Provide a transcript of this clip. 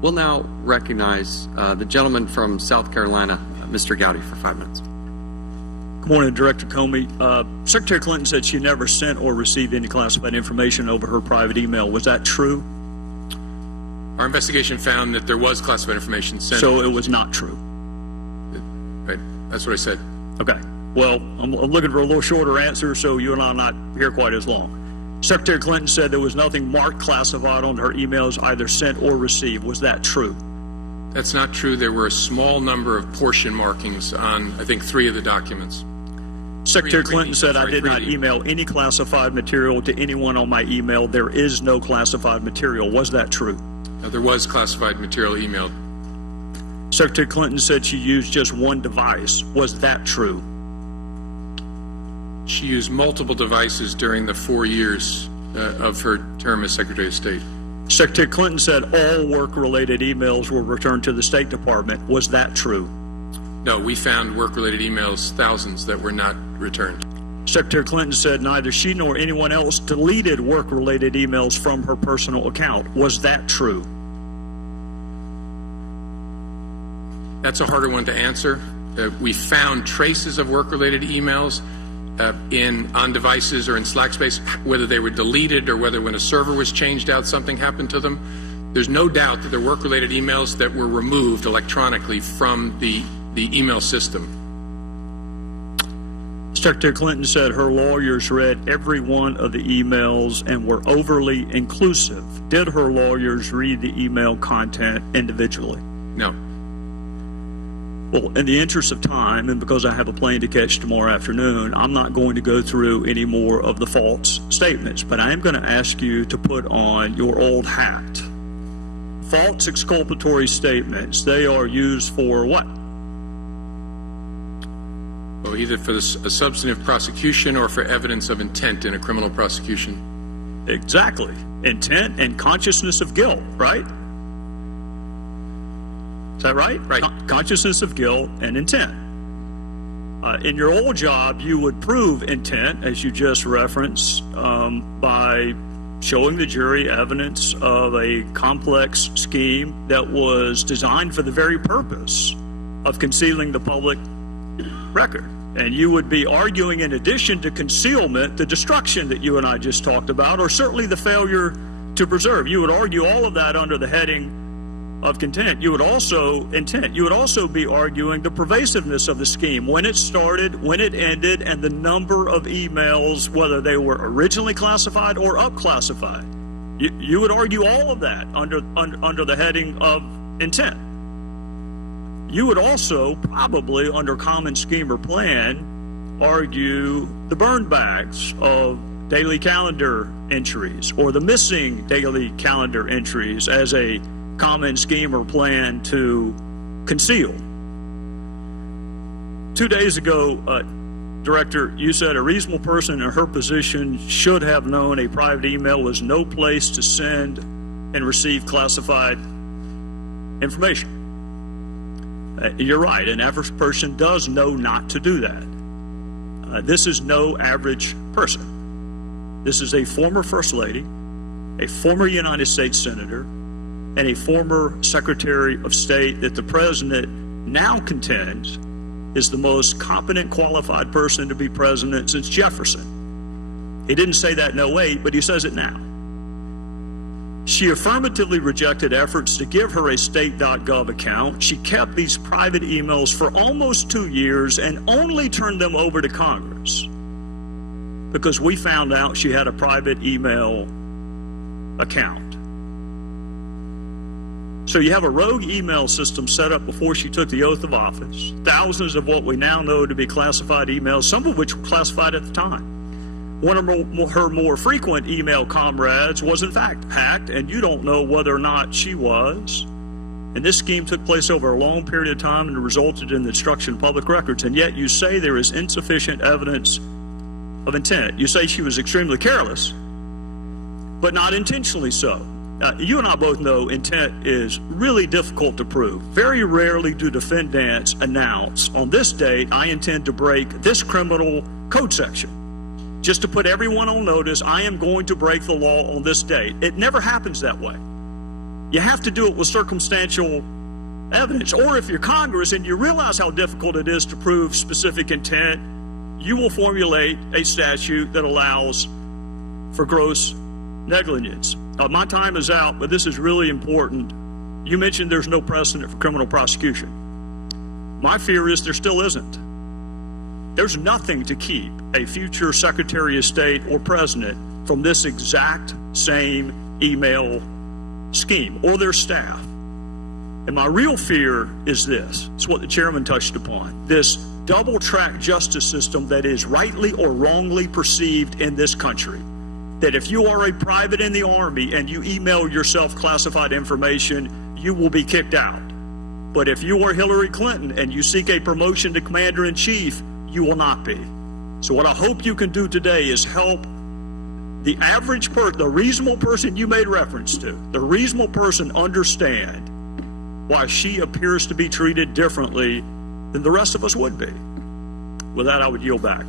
We'll now recognize the gentleman from South Carolina, Mr. Gowdy, for 5 minutes. Good morning, Director Comey. Secretary Clinton said she never sent or received any classified information over her private email. Was that true? Our investigation found that there was classified information sent. So it was not true? Right. That's what I said. Okay. Well, I'm looking for a little shorter answer so you and I are not here quite as long. Secretary Clinton said there was nothing marked classified on her emails either sent or received. Was that true? That's not true. There were a small number of portion markings on, I think, 3 of the documents. Secretary Clinton said, I did not email any classified material to anyone on my email. There is no classified material. Was that true? There was classified material emailed. Secretary Clinton said she used just one device. Was that true? She used multiple devices during the 4 years of her term as Secretary of State. Secretary Clinton said all work-related emails were returned to the State Department. Was that true? No, we found work-related emails, thousands, that were not returned. Secretary Clinton said neither she nor anyone else deleted work-related emails from her personal account. Was that true? That's a harder one to answer. We found traces of work-related emails on devices or in Slack space, whether they were deleted or whether when a server was changed out something happened to them. There's no doubt that there were work-related emails that were removed electronically from the email system. Secretary Clinton said her lawyers read every one of the emails and were overly inclusive. Did her lawyers read the email content individually? No. Well, in the interest of time, and because I have a plane to catch tomorrow afternoon, I'm not going to go through any more of the false statements, but I am going to ask you to put on your old hat. False exculpatory statements, they are used for what? Well, either for a substantive prosecution or for evidence of intent in a criminal prosecution. Exactly. Intent and consciousness of guilt, right? Is that right? Right. Consciousness of guilt and intent. In your old job, you would prove intent, as you just referenced, by showing the jury evidence of a complex scheme that was designed for the very purpose of concealing the public record. And you would be arguing, in addition to concealment, the destruction that you and I just talked about, or certainly the failure to preserve. You would argue all of that under the heading of content. You would also be arguing the pervasiveness of the scheme, when it started, when it ended, and the number of emails, whether they were originally classified or up-classified. You would argue all of that under the heading of intent. You would also probably, under common scheme or plan, argue the burn bags of daily calendar entries or the missing daily calendar entries as a common scheme or plan to conceal. 2 days ago, Director, you said a reasonable person in her position should have known a private email was no place to send and receive classified information. You're right, an average person does know not to do that. This is no average person. This is a former First Lady, a former United States Senator, and a former Secretary of State that the President now contends is the most competent, qualified person to be president since Jefferson. He didn't say that in 2008, but he says it now. She affirmatively rejected efforts to give her a state.gov account. She kept these private emails for almost 2 years and only turned them over to Congress because we found out she had a private email account. So you have a rogue email system set up before she took the oath of office, thousands of what we now know to be classified emails, some of which were classified at the time. One of her more frequent email comrades was in fact hacked, and you don't know whether or not she was. And this scheme took place over a long period of time and resulted in the destruction of public records, and yet you say there is insufficient evidence of intent. You say she was extremely careless, but not intentionally so. You and I both know intent is really difficult to prove. Very rarely do defendants announce, on this date, I intend to break this criminal code section. Just to put everyone on notice, I am going to break the law on this date. It never happens that way. You have to do it with circumstantial evidence. Or if you're Congress and you realize how difficult it is to prove specific intent, you will formulate a statute that allows for gross negligence. My time is out, but this is really important. You mentioned there's no precedent for criminal prosecution. My fear is there still isn't. There's nothing to keep a future Secretary of State or President from this exact same email scheme or their staff. And my real fear is this. It's what the chairman touched upon. This double-track justice system that is rightly or wrongly perceived in this country. That if you are a private in the Army and you email yourself classified information, you will be kicked out. But if you are Hillary Clinton and you seek a promotion to Commander-in-Chief, you will not be. So what I hope you can do today is help the average person, the reasonable person you made reference to, the reasonable person understand why she appears to be treated differently than the rest of us would be. With that, I would yield back.